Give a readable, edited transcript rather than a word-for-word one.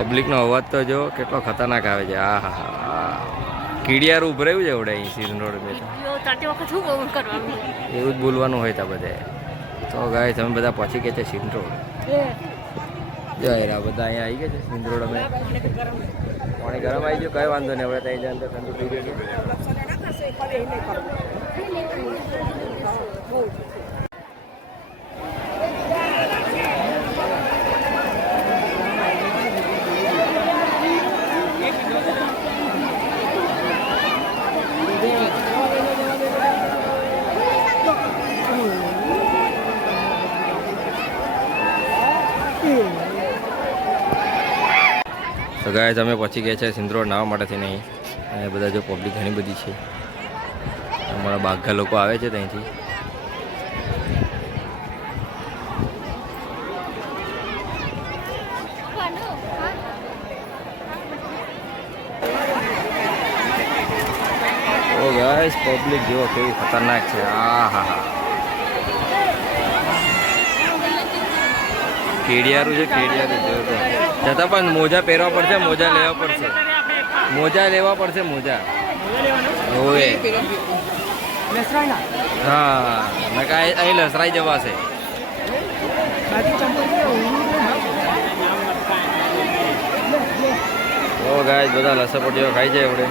પબ્લિકનો અવાજ તો જો કેટલો ખતરનાક આવે છે. આ હા હા કીડિયારું ઉભરાયું છે એવડે અહીં સિઝન રોડ પર. એવું જ બોલવાનું હોય તા બધે. તો ગાય તમે બધા પહોંચી ગયા છે સિઝન રોડ. જયરા બધા અહીંયા આવી ગયા છે સિઝન રોડ. અમે પાણી ગરમ આવી ગયું, કઈ વાંધો નહીં. હવે ત્યાં જાય ઠંડુ થઈ ગયું છે. તો ગાય અમે પહોંચી ગયા છે સિંદરોડ નાહવા માટે થઈને અહીં. અને બધા જો પબ્લિક ઘણી બધી છે. અમારા બાઘા લોકો આવે છે ત્યાંથી. ઓ ગાઈસ પબ્લિક જુઓ કેવી ખતરનાક છે. આ હા હા કેડિયારું છે, કેડિયારું જો તો છતાં પણ મોજા પહેરવા પડશે, મોજા લેવા પડશે, મોજા લેવા પડશે, મોજા ઓએ હા નકા અહીં લસરાઈ જવાશે. ઓ ગાઈસ બધા લસરપટ્ટીઓ ખાઈ જાય એવડે.